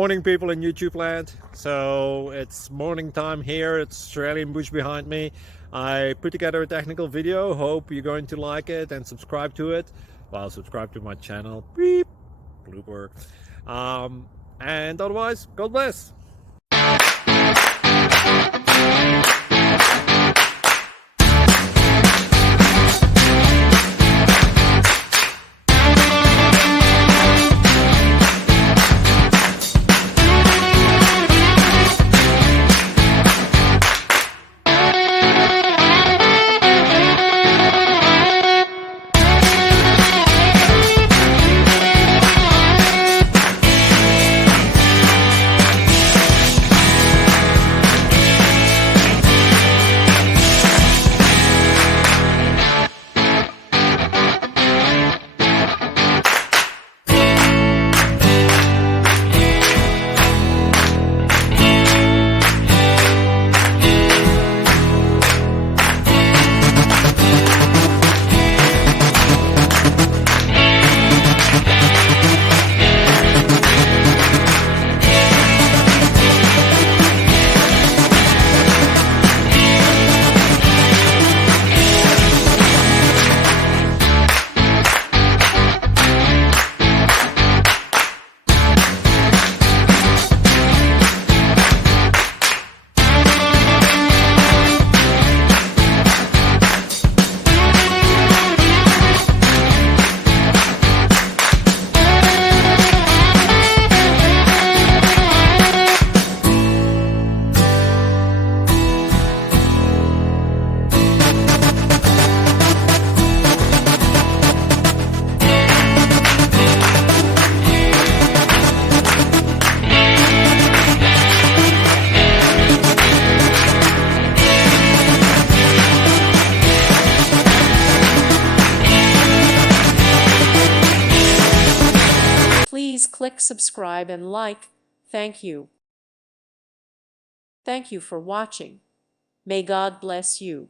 Morning people in YouTube land. So it's morning time here. It's Australian bush behind me. I put together a technical video. Hope you're going to like it and subscribe to it. Well, subscribe to my channel. Beep. Blooper. And otherwise, God bless. Please click subscribe and like. Thank you. Thank you for watching. May God bless you.